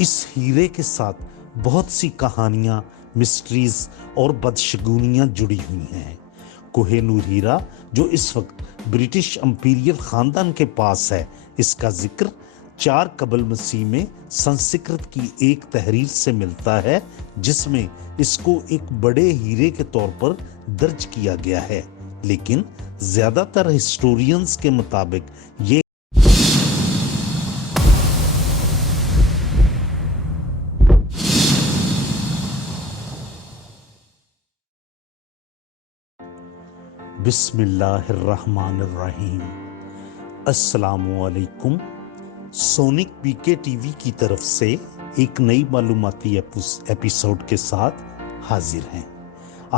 اس ہیرے کے ساتھ بہت سی کہانیاں، مسٹریز اور بدشگونیاں جڑی ہوئی ہیں۔ کوہ نور ہیرا جو اس وقت برٹش امپیریل خاندان کے پاس ہے، اس کا ذکر 4 قبل مسیح میں سنسکرت کی ایک تحریر سے ملتا ہے جس میں اس کو ایک بڑے ہیرے کے طور پر درج کیا گیا ہے، لیکن زیادہ تر ہسٹورینز کے مطابق یہ بسم اللہ الرحمن الرحیم۔ السلام علیکم۔ سونک پی کے ٹی وی کی طرف سے ایک نئی معلوماتی ایپیسوڈ کے ساتھ حاضر ہیں۔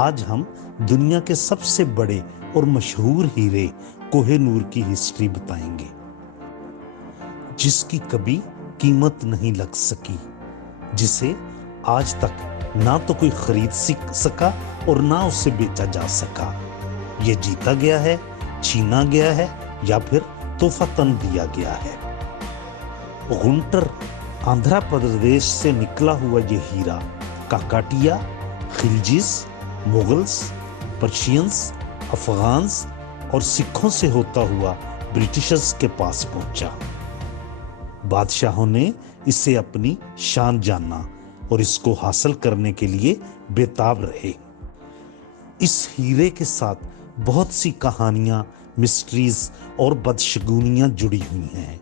آج ہم دنیا کے سب سے بڑے اور مشہور ہیرے کوہ نور کی ہسٹری بتائیں گے، جس کی کبھی قیمت نہیں لگ سکی، جسے آج تک نہ تو کوئی خرید سکا اور نہ اسے بیچا جا سکا۔ یہ جیتا گیا ہے، چھینا گیا ہے یا پھر تحفتاً دیا گیا ہے۔ گنٹر آندھرا پردیش سے نکلا ہوا یہ ہیرا کاکاٹیا، خلجیز، مغلز، پرشینز، افغانز اور سکھوں سے ہوتا ہوا برٹشرز کے پاس پہنچا۔ بادشاہوں نے اسے اپنی شان جانا اور اس کو حاصل کرنے کے لیے بےتاب رہے۔ اس ہیرے کے ساتھ بہت سی کہانیاں، مسٹریز اور بدشگونیاں جڑی ہوئی ہیں۔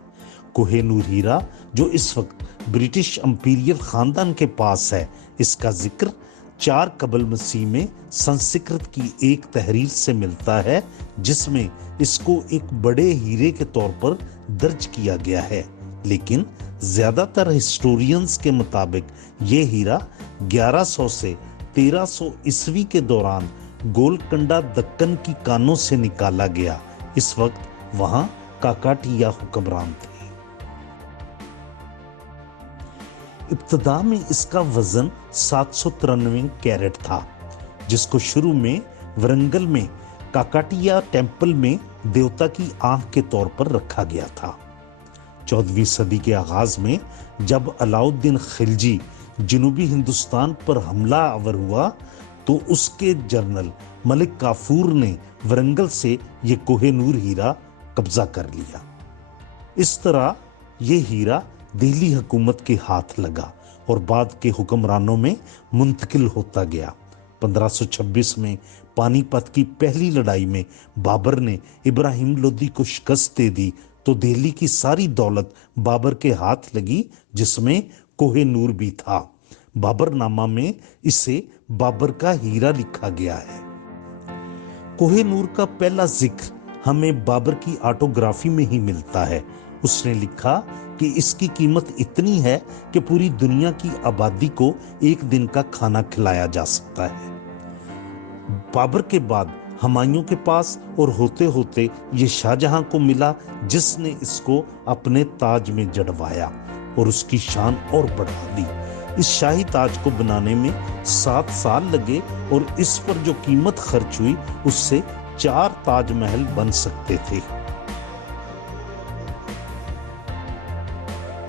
کوہ نور ہیرا جو اس وقت برٹش امپیریل خاندان کے پاس ہے، اس کا ذکر 4 قبل مسیح میں سنسکرت کی ایک تحریر سے ملتا ہے جس میں اس کو ایک بڑے ہیرے کے طور پر درج کیا گیا ہے، لیکن زیادہ تر ہسٹورینز کے مطابق یہ ہیرا 1100 سے 1300 عیسوی کے دوران گولکنڈہ دکن کی کانوں سے نکالا گیا۔ اس وقت وہاں کاکاٹیا حکمران تھے۔ ابتدا میں اس کا وزن 793 کیرٹ تھا، جس کو شروع میں ورنگل میں کاکاٹیا ٹیمپل میں دیوتا کی آنکھ کے طور پر رکھا گیا تھا۔ 14ویں صدی کے آغاز میں جب علاؤالدین خلجی جنوبی ہندوستان پر حملہ آور ہوا تو اس کے جنرل ملک کافور نے ورنگل سے یہ کوہ نور ہیرا قبضہ کر لیا۔ اس طرح یہ ہیرا دہلی حکومت کے ہاتھ لگا اور بعد کے حکمرانوں میں منتقل ہوتا گیا۔ 1526 میں پانی پت کی پہلی لڑائی میں بابر نے ابراہیم لودھی کو شکست دے دی تو دہلی کی ساری دولت بابر کے ہاتھ لگی، جس میں کوہ نور بھی تھا۔ بابر نامہ میں اسے بابر کا ہیرا لکھا گیا ہے۔ کوہ نور کا پہلا ذکر ہمیں بابر کی آٹوگرافی میں ہی ملتا ہے۔ اس نے لکھا کہ اس کی قیمت اتنی ہے کہ پوری دنیا کی آبادی کو ایک دن کا کھانا کھلایا جا سکتا ہے۔ بابر کے بعد ہمایوں کے پاس اور ہوتے ہوتے یہ شاہجہاں کو ملا، جس نے اس کو اپنے تاج میں جڑوایا اور اس کی شان اور بڑھا دی۔ اس شاہی تاج کو بنانے میں 7 سال لگے اور اس پر جو قیمت خرچ ہوئی اس سے 4 تاج محل بن سکتے تھے۔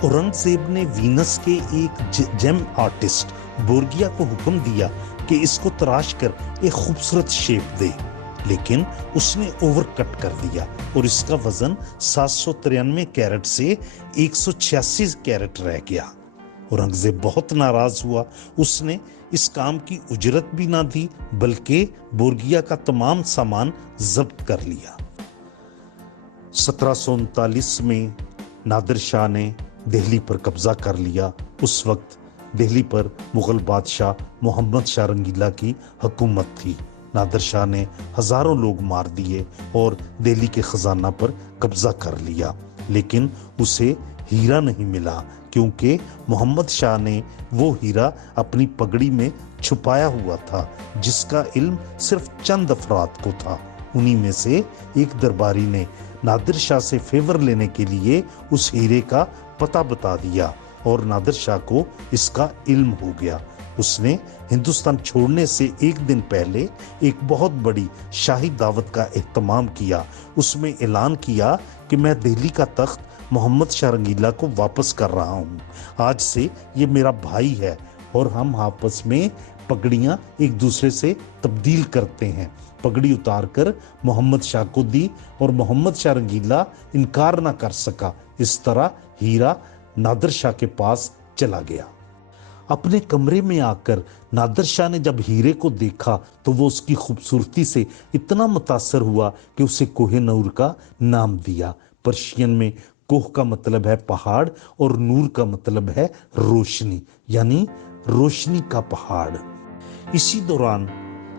اورنگزیب نے وینس کے ایک جیم آرٹسٹ بورگیا کو حکم دیا کہ اس کو تراش کر ایک خوبصورت شیپ دے، لیکن اس نے اوور کٹ کر دیا اور اس کا وزن 793 کیرٹ سے 186 کیرٹ رہ گیا۔ اورنگزیب بہت ناراض ہوا۔ اس نے اس کام کی اجرت بھی نہ دی بلکہ بورگیا کا تمام سامان ضبط کر لیا۔ 1739 میں نادر شاہ نے دہلی پر قبضہ کر لیا۔ اس وقت دہلی پر مغل بادشاہ محمد شاہ رنگیلا کی حکومت تھی۔ نادر شاہ نے ہزاروں لوگ مار دیے اور دہلی کے خزانہ پر قبضہ کر لیا، لیکن اسے ہیرا نہیں ملا کیونکہ محمد شاہ نے وہ ہیرا اپنی پگڑی میں چھپایا ہوا تھا جس کا علم صرف چند افراد کو تھا۔ انہی میں سے ایک درباری نے نادر شاہ سے فیور لینے کے لیے اس ہیرے کا پتہ بتا دیا اور نادر شاہ کو اس کا علم ہو گیا۔ اس نے ہندوستان چھوڑنے سے ایک دن پہلے ایک بہت بڑی شاہی دعوت کا اہتمام کیا۔ اس میں اعلان کیا کہ میں دہلی کا تخت محمد شاہ رنگیلا کو واپس کر رہا ہوں۔ آج سے یہ میرا بھائی ہے اور ہم آپس میں پگڑیاں ایک دوسرے سے تبدیل کرتے ہیں۔ پگڑی اتار کر محمد شاہ کو دی اور محمد شاہ رنگیلا انکار نہ کر سکا۔ اس طرح ہیرا نادر شاہ کے پاس چلا گیا۔ اپنے کمرے میں آ کر نادر شاہ نے جب ہیرے کو دیکھا تو وہ اس کی خوبصورتی سے اتنا متاثر ہوا کہ اسے کوہ نور کا نام دیا۔ پرشین میں کوہ کا مطلب ہے پہاڑ اور نور کا مطلب ہے روشنی، یعنی روشنی کا پہاڑ۔ اسی دوران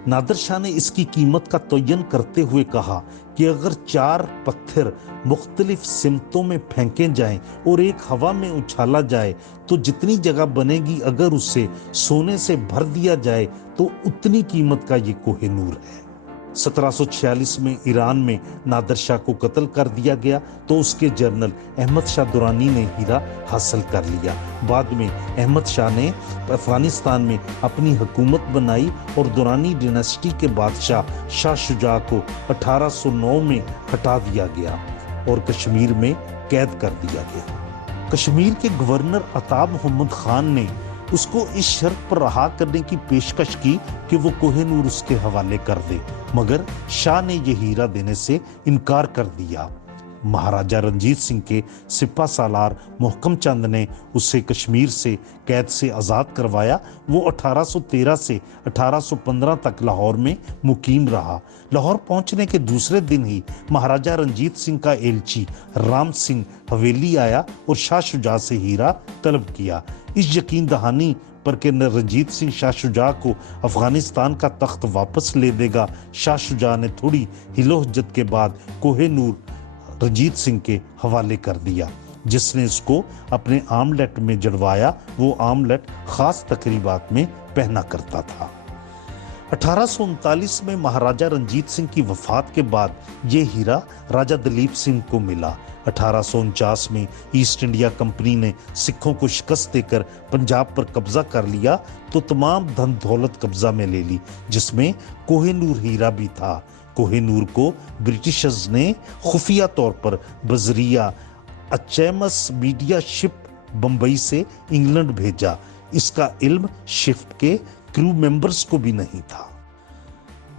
نادر شاہ نے اس کی قیمت کا تعین کرتے ہوئے کہا کہ اگر 4 پتھر مختلف سمتوں میں پھینکے جائیں اور ایک ہوا میں اچھالا جائے تو جتنی جگہ بنے گی اگر اسے سونے سے بھر دیا جائے تو اتنی قیمت کا یہ کوہ نور ہے۔ 1746 میں ایران میں نادر شاہ کو قتل کر دیا گیا تو اس کے جنرل احمد شاہ درانی نے ہیرا حاصل کر لیا۔ بعد میں احمد شاہ نے افغانستان میں اپنی حکومت بنائی اور درانی ڈیناسٹی کے بادشاہ شاہ شجاع کو 1809 میں ہٹا دیا گیا اور کشمیر میں قید کر دیا گیا۔ کشمیر کے گورنر عطا محمد خان نے اس کو اس شرط پر رہا کرنے کی پیشکش کی کہ وہ کوہ نور اس کے حوالے کر دے، مگر شاہ نے یہ ہیرا دینے سے انکار کر دیا۔ مہاراجہ رنجیت سنگھ کے سپہ سالار محکم چند نے اسے کشمیر سے قید سے آزاد کروایا۔ وہ 1813 سے 1815 تک لاہور میں مقیم رہا۔ لاہور پہنچنے کے دوسرے دن ہی مہاراجہ رنجیت سنگھ کا ایلچی رام سنگھ حویلی آیا اور شاہ شجاع سے ہیرا طلب کیا۔ اس یقین دہانی پر کہ رنجیت سنگھ شاہ شجاع کو افغانستان کا تخت واپس لے دے گا، شاہ شجاع نے تھوڑی ہلو حجت کے بعد کوہ نور رنجیت سنگھ کے حوالے کر دیا، جس نے اس کو اپنے آملیٹ میں جڑوایا۔ وہ آملیٹ خاص تقریبات میں پہنا کرتا تھا۔ 1839 میں مہاراجہ رنجیت سنگھ کی وفات کے بعد یہ ہیرا راجہ دلیپ سنگھ کو ملا۔ 1849 میں ایسٹ انڈیا کمپنی نے سکھوں کو شکست دے کر پنجاب پر قبضہ کر لیا تو تمام دھن دولت قبضہ میں لے لی، جس میں کوہ نور ہیرا بھی تھا۔ کوہ نور کو برٹشرز نے خفیہ طور پر بذریعہ ایچ.ایم.ایس. میڈیا شپ بمبئی سے انگلینڈ بھیجا۔ اس کا علم شپ کے کرو ممبرز کو بھی نہیں تھا۔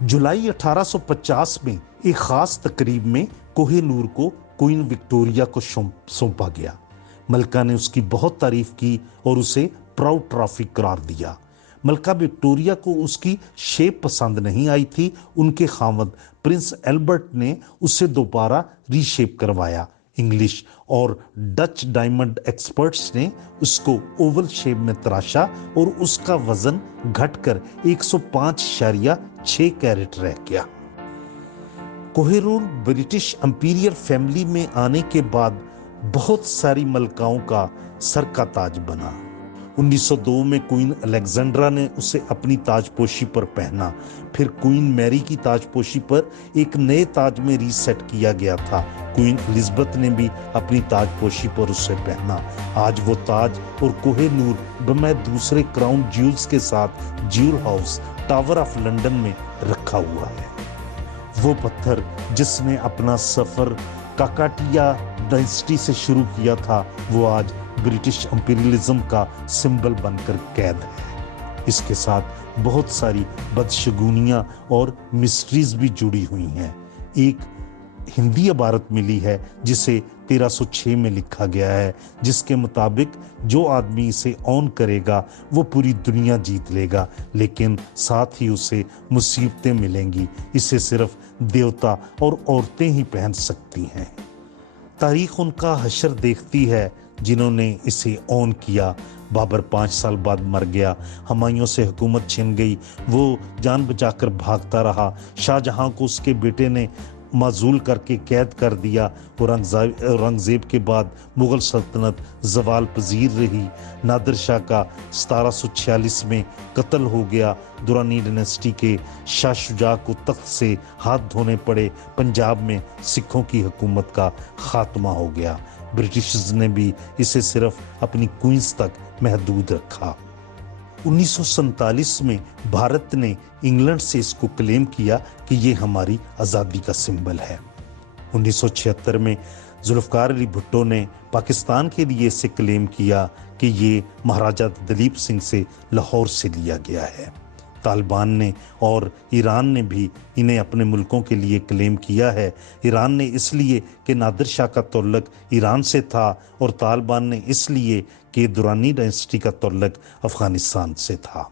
جولائی 1850 میں ایک خاص تقریب میں کوہ نور کو کوئین وکٹوریہ کو سونپا گیا۔ ملکہ نے اس کی بہت تعریف کی اور اسے پراؤڈ ٹرافی قرار دیا۔ ملکہ وکٹوریہ کو اس کی شیپ پسند نہیں آئی تھی۔ ان کے خاوند پرنس ایلبرٹ نے اسے دوبارہ ری شیپ کروایا۔ انگلش اور ڈچ ڈائمنڈ ایکسپرٹس نے اس کو اوول شیپ میں تراشا اور اس کا وزن گھٹ کر 105.6 کیرٹ رہ گیا۔ Koh Noor British Imperial family میں آنے کے بعد بہت ساری ملکاؤں کا سر کا تاج بنا۔ 1902 میں کوئین الیگزینڈرا نے اسے اپنی تاج پوشی پر پہنا، پھر کوئین میری کی تاج پوشی پر ایک نئے تاج میں ری سیٹ کیا گیا تھا۔ کوئین الزبتھ نے بھی اپنی تاج پوشی پر اسے پہنا۔ آج وہ تاج اور کوہ نور بمہ دوسرے کراؤن جیولز کے ساتھ jewel house tower of London میں رکھا ہوا ہے۔ وہ پتھر جس نے اپنا سفر کاکاٹیا ڈائنسٹی سے شروع کیا تھا، وہ آج برٹش امپیریلزم کا سمبل بن کر قید ہے۔ اس کے ساتھ بہت ساری بدشگونیاں اور مسٹریز بھی جڑی ہوئی ہیں۔ ایک ہندی عبارت ملی ہے جسے 1306 میں لکھا گیا ہے، جس کے مطابق جو آدمی اسے اون کرے گا وہ پوری دنیا جیت لے گا، لیکن ساتھ ہی اسے مصیبتیں ملیں گی۔ اسے صرف دیوتا اور عورتیں ہی پہن سکتی ہیں۔ تاریخ ان کا حشر دیکھتی ہے جنہوں نے اسے اون کیا۔ بابر 5 سال بعد مر گیا، ہمایوں سے حکومت چھن گئی، وہ جان بچا کر بھاگتا رہا۔ شاہ جہاں کو اس کے بیٹے نے معزول کر کے قید کر دیا۔ اورنگزیب کے بعد مغل سلطنت زوال پذیر رہی۔ نادر شاہ کا 1746 میں قتل ہو گیا۔ درانی ڈیناسٹی کے شاہ شجاع کو تخت سے ہاتھ دھونے پڑے۔ پنجاب میں سکھوں کی حکومت کا خاتمہ ہو گیا۔ برٹشرز نے بھی اسے صرف اپنی کوئنز تک محدود رکھا۔ 1947 میں بھارت نے انگلینڈ سے اس کو کلیم کیا کہ یہ ہماری آزادی کا سمبل ہے۔ 1976 میں ذوالفقار علی بھٹو نے پاکستان کے لیے اسے کلیم کیا کہ یہ مہاراجہ دلیپ سنگھ سے لاہور سے لیا گیا ہے۔ طالبان نے اور ایران نے بھی انہیں اپنے ملکوں کے لیے کلیم کیا ہے۔ ایران نے اس لیے کہ نادر شاہ کا تعلق ایران سے تھا، اور طالبان نے اس لیے کہ درانی ڈائنسٹی کا تعلق افغانستان سے تھا۔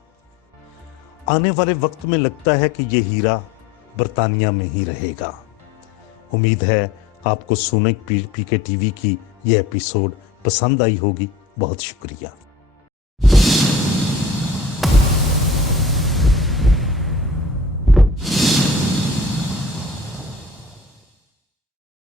آنے والے وقت میں لگتا ہے کہ یہ ہیرا برطانیہ میں ہی رہے گا۔ امید ہے آپ کو سونک پی کے ٹی وی کی یہ ایپیسوڈ پسند آئی ہوگی۔ بہت شکریہ۔